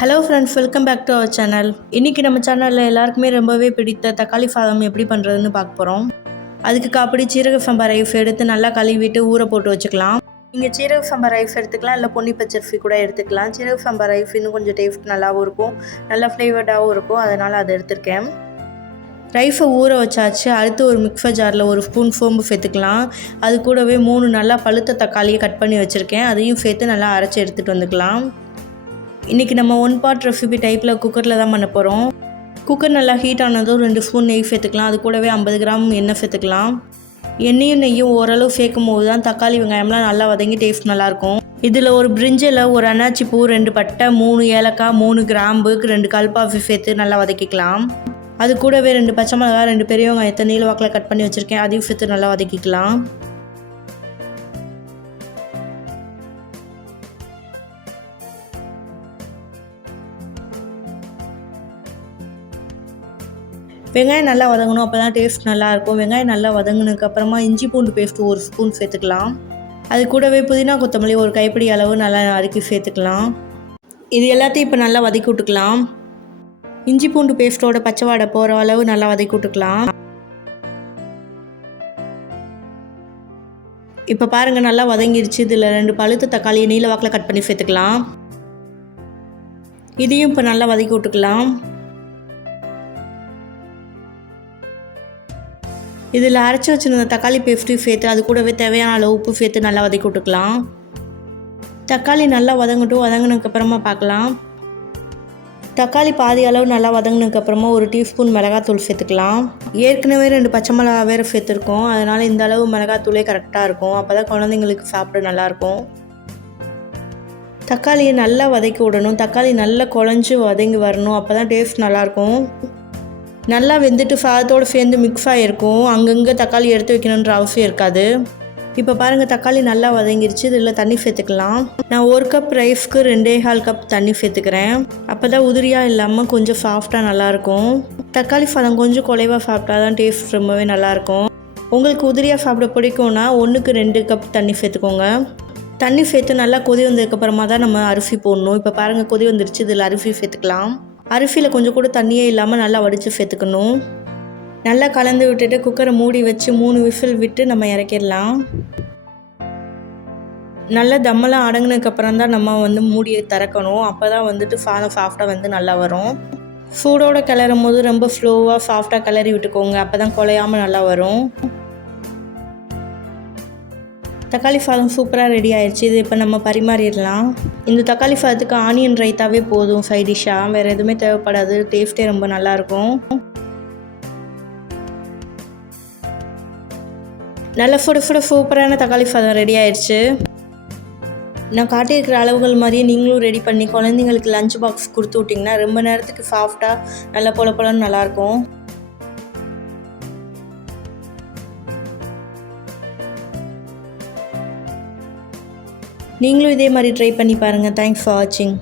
Hello friends, welcome back to our channel. இன்றைக்கி நம்ம சேனலில் எல்லாருக்குமே ரொம்பவே பிடித்த தக்காளி சாதம் எப்படி பண்ணுறதுன்னு பார்க்க போகிறோம். அதுக்கு காப்படி சீரக சம்பா ரைஸ் எடுத்து நல்லா கழுவிட்டு ஊற போட்டு வச்சுக்கலாம். நீங்கள் சீரக சம்பா ரைஸ் எடுத்துக்கலாம், இல்லை பொன்னி பச்சரிசி கூட எடுத்துக்கலாம். சீரக சம்பா ரைஸ் இன்னும் கொஞ்சம் டேஸ்ட் நல்லாவும் இருக்கும், நல்லா ஃப்ளேவர்டாகவும் இருக்கும், அதனால் அதை எடுத்துருக்கேன். ரைஸை ஊற வச்சாச்சு. அடுத்து ஒரு மிக்சர் ஜாரில் ஒரு ஸ்பூன் சோம்பு சேர்த்துக்கலாம். அது கூடவே 3 நல்லா பழுத்த தக்காளியை கட் பண்ணி வச்சுருக்கேன், அதையும் சேர்த்து நல்லா அரைச்சி எடுத்துகிட்டு வந்துக்கலாம். இன்றைக்கி நம்ம 1 பாட் ரெசிபி டைப்பில் குக்கரில் தான் பண்ண போகிறோம். குக்கர் நல்லா ஹீட் ஆனதும் 2 ஸ்பூன் நெய் சேர்த்துக்கலாம். அது கூடவே 50 கிராம் எண்ணெய் சேர்த்துக்கலாம். எண்ணெயும் நெய்யும் ஓரளவு சேர்க்கும் போது தான் தக்காளி வெங்காயம்லாம் நல்லா வதங்கி டேஸ்ட் நல்லாயிருக்கும். இதில் ஒரு பிரிஞ்சில் ஒரு அன்னாச்சி பூ, 2 பட்டை, 3 ஏலக்காய், 3 கிராம்பு, 2 கல்பாசி சேர்த்து நல்லா வதக்கிக்கலாம். அது கூடவே 2 பச்சை மிளகா, 2 பெரிய வெங்காயத்தை நீல வாக்கில் கட் பண்ணி வச்சுருக்கேன், அதையும் சேர்த்து நல்லா வதக்கிக்கலாம். வெங்காயம் நல்லா வதங்கணும், அப்போ தான் டேஸ்ட் நல்லாயிருக்கும். வெங்காயம் நல்லா வதங்கினதுக்கப்புறமா இஞ்சி பூண்டு பேஸ்ட்டு 1 ஸ்பூன் சேர்த்துக்கலாம். அது கூடவே புதினா கொத்தமல்லி ஒரு கைப்பிடி அளவு நல்லா நறுக்கி சேர்த்துக்கலாம். இது எல்லாத்தையும் இப்போ நல்லா வதக்கி விட்டுக்கலாம். இஞ்சி பூண்டு பேஸ்ட்டோட பச்சை வாடை போகிற அளவு நல்லா வதக்கி விட்டுக்கலாம். இப்போ பாருங்கள், நல்லா வதங்கிடுச்சு. இதில் 2 பழுத்த தக்காளியை நீல வாக்கில் கட் பண்ணி சேர்த்துக்கலாம். இதையும் இப்போ நல்லா வதக்கி விட்டுக்கலாம். இதில் அரைச்சி வச்சுருந்த தக்காளி பேஸ்ட்டையும் சேர்த்து அது கூடவே தேவையான அளவு உப்பு சேர்த்து நல்லா வதக்கி விட்டுக்கலாம். தக்காளி நல்லா வதங்கட்டும். வதங்கினதுக்கப்புறமா பார்க்கலாம். தக்காளி பாதி அளவு நல்லா வதங்கினதுக்கப்புறமா 1 டீஸ்பூன் மிளகாத்தூள் சேர்த்துக்கலாம். ஏற்கனவே 2 பச்சை மிளகா வேறு சேர்த்துருக்கோம், அதனால் இந்த அளவு மிளகாத்தூளே கரெக்டாக இருக்கும். அப்போ தான் குழந்தைங்களுக்கு சாப்பிட நல்லாயிருக்கும். தக்காளியை நல்லா வதக்கி விடணும். தக்காளி நல்லா குழஞ்சி வதங்கி வரணும், அப்போ தான் டேஸ்ட் நல்லாயிருக்கும். நல்லா வெந்துட்டு சாதத்தோடு சேர்ந்து மிக்ஸ் ஆகிருக்கும். அங்கங்கே தக்காளி எடுத்து வைக்கணுன்ற அவசியம் இருக்காது. இப்போ பாருங்கள், தக்காளி நல்லா வதங்கிருச்சு. இதில் தண்ணி சேர்த்துக்கலாம். நான் 1 கப் ரைஸ்க்கு 2.25 கப் தண்ணி சேர்த்துக்கிறேன். அப்போ தான் உதிரியாக இல்லாமல் கொஞ்சம் சாஃப்டாக நல்லாயிருக்கும். தக்காளி சாதம் கொஞ்சம் குலைவாக சாப்பிட்டா தான் டேஸ்ட் ரொம்பவே நல்லாயிருக்கும். உங்களுக்கு உதிரியாக சாப்பிட பிடிக்கும்னா 1க்கு 2 கப் தண்ணி சேர்த்துக்கோங்க. தண்ணி சேர்த்து நல்லா கொதி வந்ததுக்கப்புறமா தான் நம்ம அரிசி போடணும். இப்போ பாருங்கள், கொதி வந்துருச்சு. இதில் அரிசி சேர்த்துக்கலாம். அரிசியில் கொஞ்சம் கூட தண்ணியே இல்லாமல் நல்லா வடித்து சேர்த்துக்கணும். நல்லா கலந்து விட்டுட்டு குக்கரை மூடி வச்சு 3 விசில் விட்டு நம்ம இறக்கிடலாம். நல்லா தம்மெல்லாம் அடங்கினதுக்கப்புறம் தான் நம்ம மூடியை திறக்கணும். அப்போ தான் சாதம் சாஃப்டாக நல்லா வரும். சூடோடு கிளறும் போது ரொம்ப ஸ்லோவாக சாஃப்டாக கிளறி விட்டுக்கோங்க, அப்போ தான் குலையாமல் நல்லா வரும். தக்காளி சாதம் சூப்பராக ரெடி ஆயிடுச்சு. இது இப்போ நம்ம பரிமாறிடலாம். இந்த தக்காளி சாதத்துக்கு ஆனியன் ரைத்தாவே போதும் சைட் டிஷ்ஷாக, வேறு எதுவுமே தேவைப்படாது. டேஸ்ட்டே ரொம்ப நல்லாயிருக்கும். நல்ல சூப்பரான தக்காளி சாதம் ரெடி ஆயிடுச்சு. நான் காட்டியிருக்கிற அளவுகள் மாதிரியே நீங்களும் ரெடி பண்ணி குழந்தைங்களுக்கு லஞ்ச் பாக்ஸ் கொடுத்து விட்டிங்கன்னா ரொம்ப நேரத்துக்கு சாஃப்டாக நல்லா பொலன்னு நல்லாயிருக்கும். நீங்களும் இதே மாதிரி ட்ரை பண்ணி பாருங்கள். தேங்க்ஸ் ஃபார் வாட்சிங்.